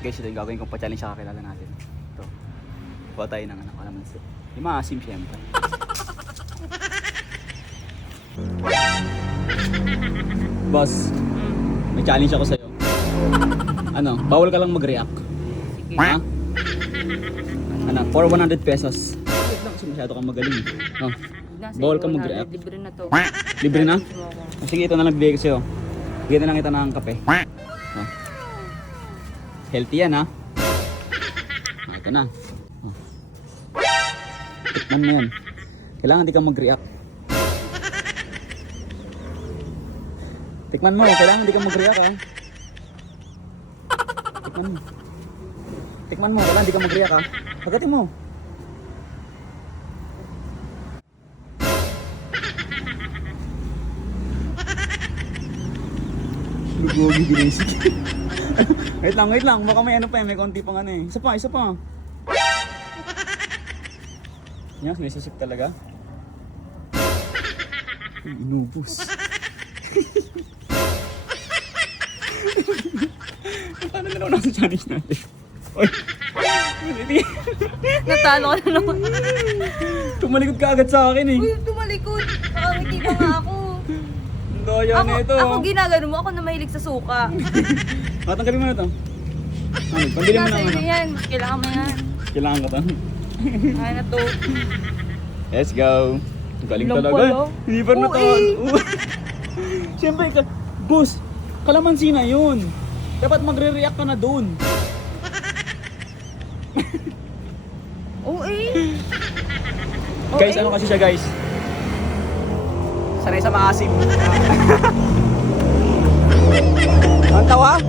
Guys, ito yung gagawin kong pa-challenge sa kakilala natin. Ito. Kuha tayo ng anak ko naman. Yung maasim syempre. Boss, may challenge ako sa'yo. Ano, bawal ka lang mag-react. Sige. Ha? Ano, for 100 pesos. Wait lang kasi masyado kang magaling. Oh, Nasa bawal iyo, kang mag-react. Libre na to. Libre na? Challenge mo ako. Oh, sige, ito na lang bigay ko sa'yo. Bigyan na lang kita ng kape. Oh. Healthy yan, ha? Oh, ito na. Oh. Tikman mo yan. Kailangan di ka mag-react. Tikman mo, kailangan di ka mag-react, ha? Tikman mo. Tikman mo, kailangan di ka mag-react, ha? Pagkatin mo. Lugogi ginisip. Wait lang. Baka may ano pa eh, may konti pang ano eh. Isa pa. Yan, sinisisip talaga. Ay, inubos. Paano na naman nasa challenge natin? Oy! Natalo ka na naman. Tumalikod ka agad sa akin eh. Uy, tumalikod. Nakangiti pa nga ako. Ang daya na ito. Ako ginagano mo. Ako na mahilig sa suka. Tanggalin mo na ito. Ano, pambili mo na Nasa ano. iyo yan. Kailangan mo yan. Kailangan ko to. Kaya na to. Let's go. Ang galing Lang talaga. pala. Hindi pa na to. Siyempre, boss, kalamansi na yun. Dapat magre-react ka na dun. Oo eh. Guys, ano kasi siya guys? Sanay sa maasim. Ang tawa?